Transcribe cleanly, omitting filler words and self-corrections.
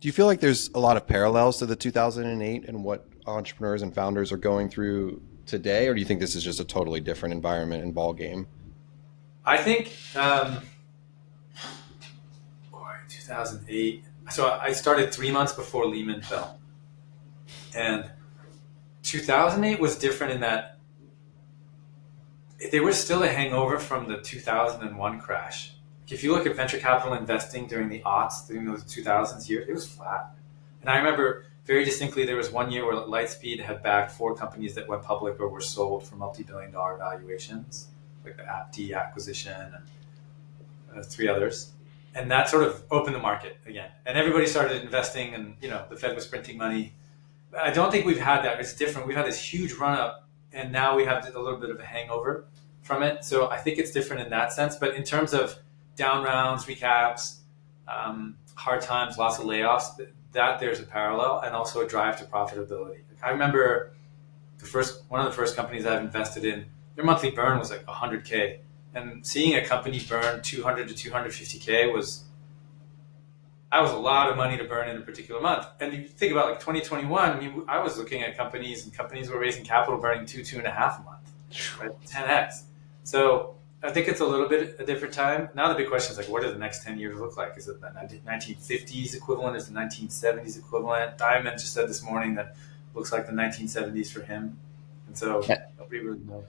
Do you feel like there's a lot of parallels to the 2008 and what entrepreneurs and founders are going through today, or do you think this is just a totally different environment and ball game? I think 2008. So I started 3 months before Lehman fell, and 2008 was different in that there was still a hangover from the 2001 crash. If you look at venture capital investing during the aughts, during those 2000s years, it was flat. And I remember very distinctly there was one year where Lightspeed had backed four companies that went public or were sold for multi-billion-dollar valuations, like the AppD acquisition and three others. And that sort of opened the market again. And everybody started investing, and the Fed was printing money. I don't think we've had that. It's different. We've had this huge run up, and now we have a little bit of a hangover from it. So I think it's different in that sense. But in terms of down rounds, recaps, hard times, lots of layoffs, that there's a parallel, and also a drive to profitability. I remember one of the first companies I've invested in, their monthly burn was like 100K, and seeing a company burn 200 to 250K was a lot of money to burn in a particular month. And you think about like 2021, I mean, I was looking at companies, and companies were raising capital burning two and a half a month, right? 10x. So I think it's a little bit a different time. Now the big question is like, what do the next 10 years look like? Is it the 1950s equivalent? Is the 1970s equivalent? Diamond just said this morning that looks like the 1970s for him. And so nobody really knows.